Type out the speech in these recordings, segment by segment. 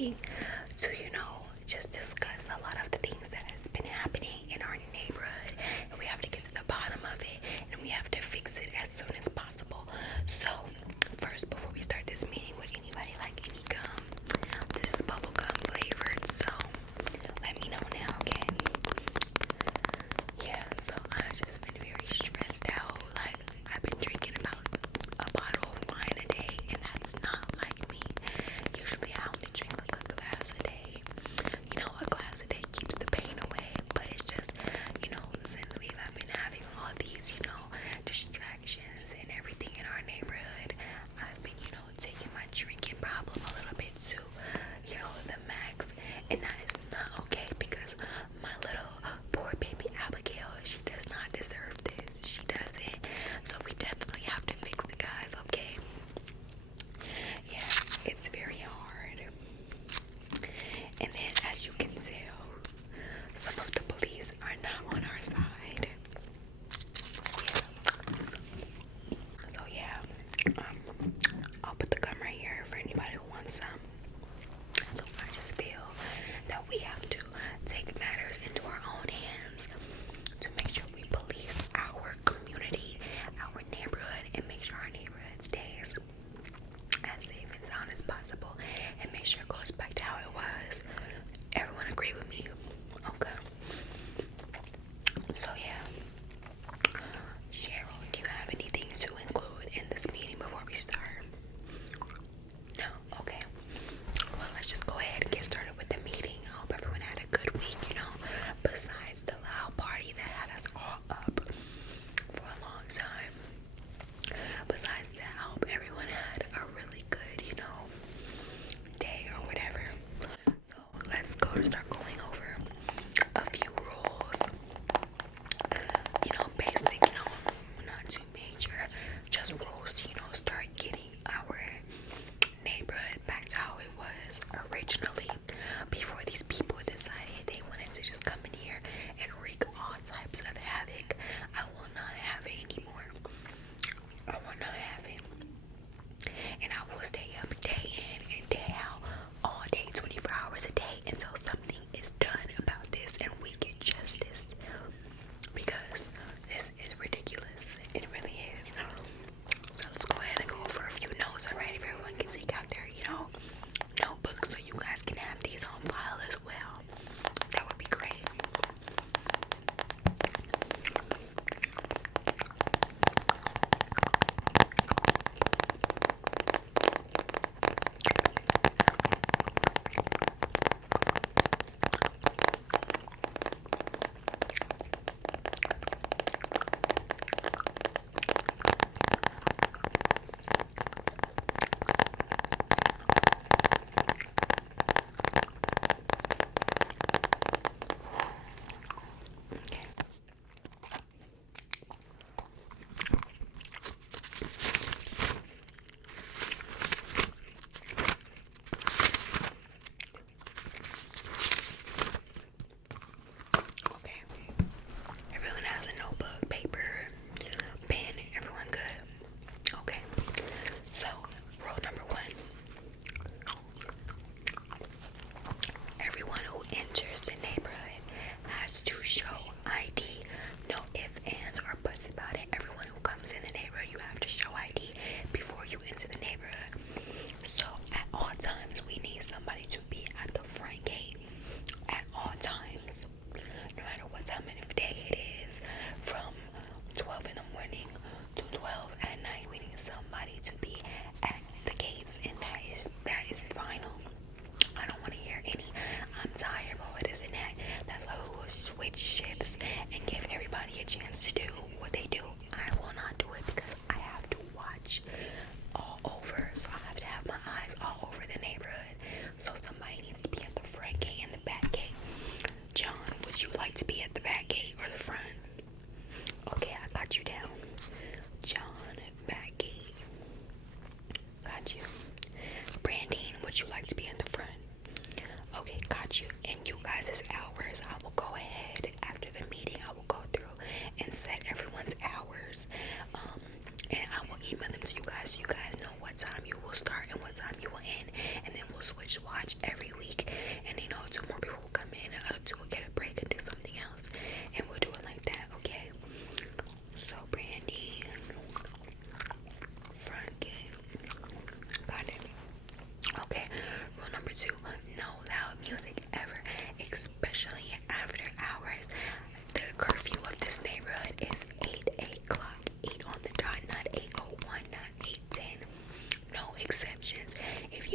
meeting to, just discuss a lot of the things that has been happening in our neighborhood, and we have to get to the bottom of it, and we have to fix it as soon as possible. So first, before we start this meeting, would anybody like any gum? This is bubble gum flavored, so let me know now, okay? Yeah, so I've just been very stressed out. Like, I've been drinking about a bottle of wine a day, and that's not like me. Usually I only drink like a glass a day. A glass a day keeps the pain away, but it's just, since we've been having all these, distractions and everything in our neighborhood, I've been, taking my drinking problem a little bit to, the max, and that is not okay, because my little poor baby Abigail, she does not deserve this. She doesn't. So we definitely have to fix the guys, okay? Yeah, it's very hard. And then, as you can tell, some of the police are not on our side. Yeah. So yeah, I'll put the gum right here for anybody who wants some. So I just feel that we have to take matters into our own hands to make sure we police our community, our neighborhood, and make sure our neighborhood stays as safe and sound as possible, and make sure it goes back to how it was. Everyone agree with me? Okay. So yeah. Cheryl, do you have anything to include in this meeting before we start? No? Okay.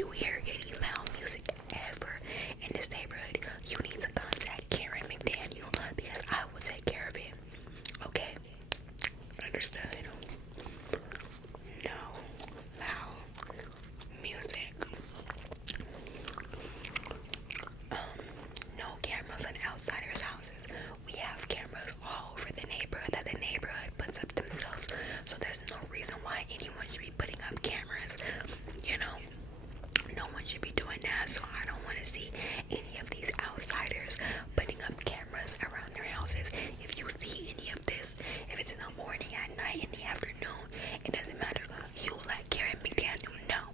you hear any loud music ever in this neighborhood, you need to contact Karen McDaniel because I will take care of it. Okay? Understood? No loud music. No cameras on outsiders' houses. We have cameras all over the neighborhood that the neighborhood puts up themselves. So there's no reason why anyone should be putting up cameras. You know, no one should be doing that. So I don't want to see any of these outsiders putting up cameras around their houses. If you see any of this, if it's in the morning, at night, in the afternoon, it doesn't matter. You let Karen McDaniel know,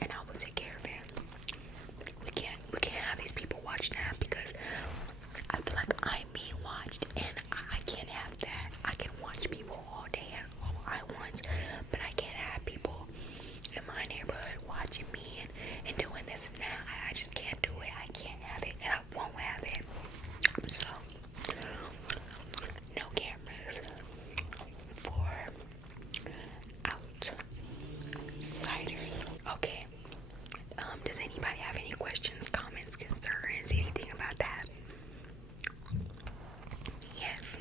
and I will take care of it. We can't have these people watch that because I feel like I'm being watched, and I can't have that. I can watch people all day and all I want, but I can't have people in my neighborhood watching me and doing this and that. I just can't do it. I can't have it, and I won't have it. So, no cameras for outsiders. Okay. Does anybody have any questions, comments, concerns, anything about that? Yes.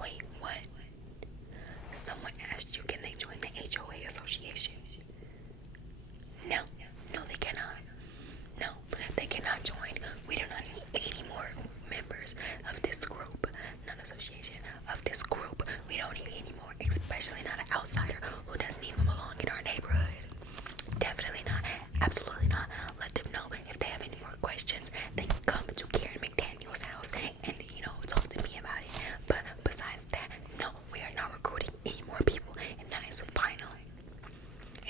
Wait, what? Someone asked you, can they join the HOA association? No, they cannot. No, they cannot join. We do not need any more members of this group, not association, of this group. We don't need any more, especially not an outsider who doesn't even belong in our neighborhood. Definitely not. Absolutely not. Let them know if they have any more questions. They can come to Karen McDaniel's house and, talk to me about it. But besides that, no, we are not recruiting any more people, and that is final.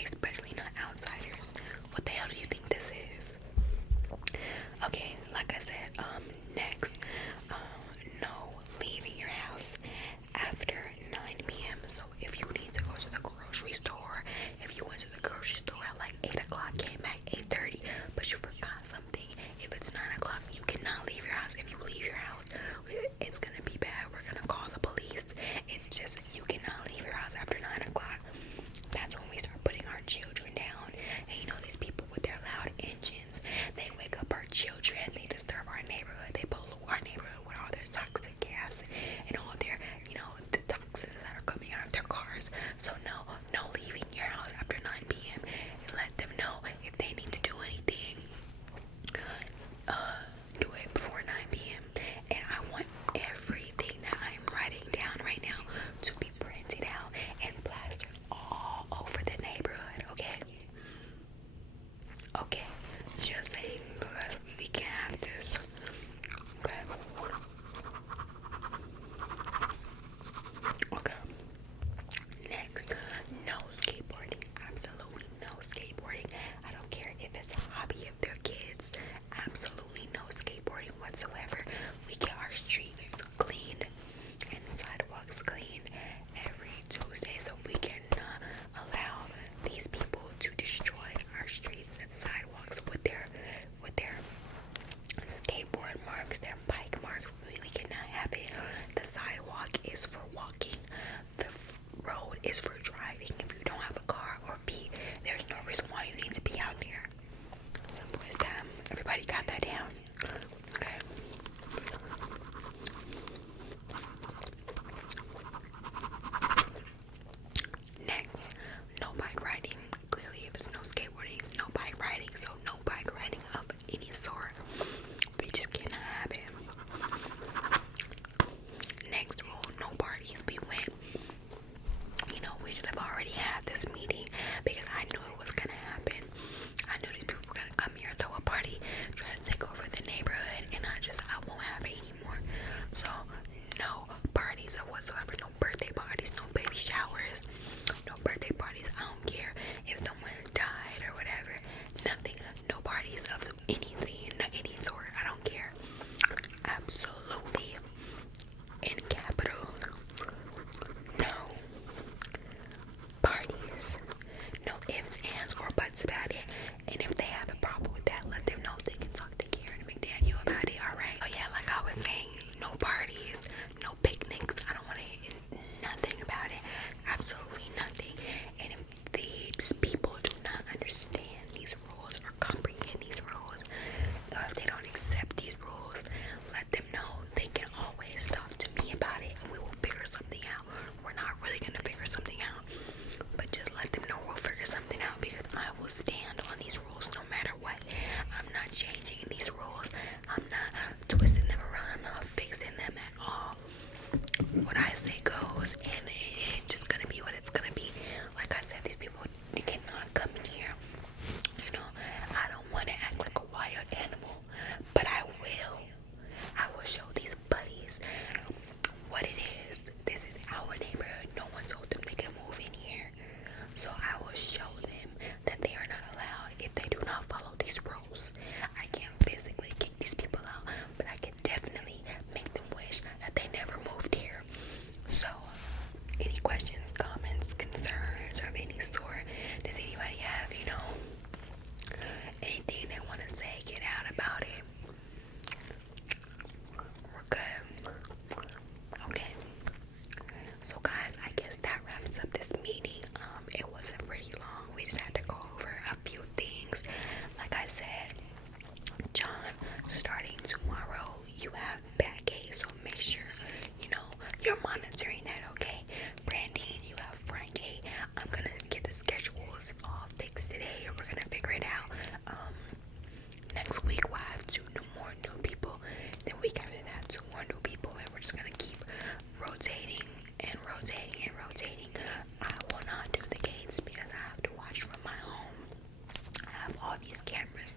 Especially not outsiders. What the hell do you think this is? Okay, like I said, next, no leaving your house after 9 p.m. So if you need to go to the grocery store, if you went to the grocery store at like 8 o'clock, came back 8:30, but you forgot something, if it's 9 o'clock, you cannot leave your house. If you leave your house, it's gonna be bad. We're gonna call the police. It's just, you cannot leave your house after 9 o'clock. That's when we start putting our children down. And these people with their loud engines, they wake up our children, they disturb our neighborhood, they pollute our neighborhood with all their toxic gas and all their, the toxins that are coming out of their cars. So no leaving your house after 9 p.m. Let them know if they need to do anything. Do it before 9 p.m. And I want everything that I'm writing down right now to be printed out and plastered all over the neighborhood, okay? Okay, just saying, because we can't have this. Okay. Okay. Next, no skateboarding. Absolutely no skateboarding. I don't care if it's a hobby of their kids. Absolutely no skateboarding whatsoever. We get our streets cleaned and sidewalks cleaned every Tuesday, so we cannot allow these people to destroy our streets and sidewalks with their these cameras.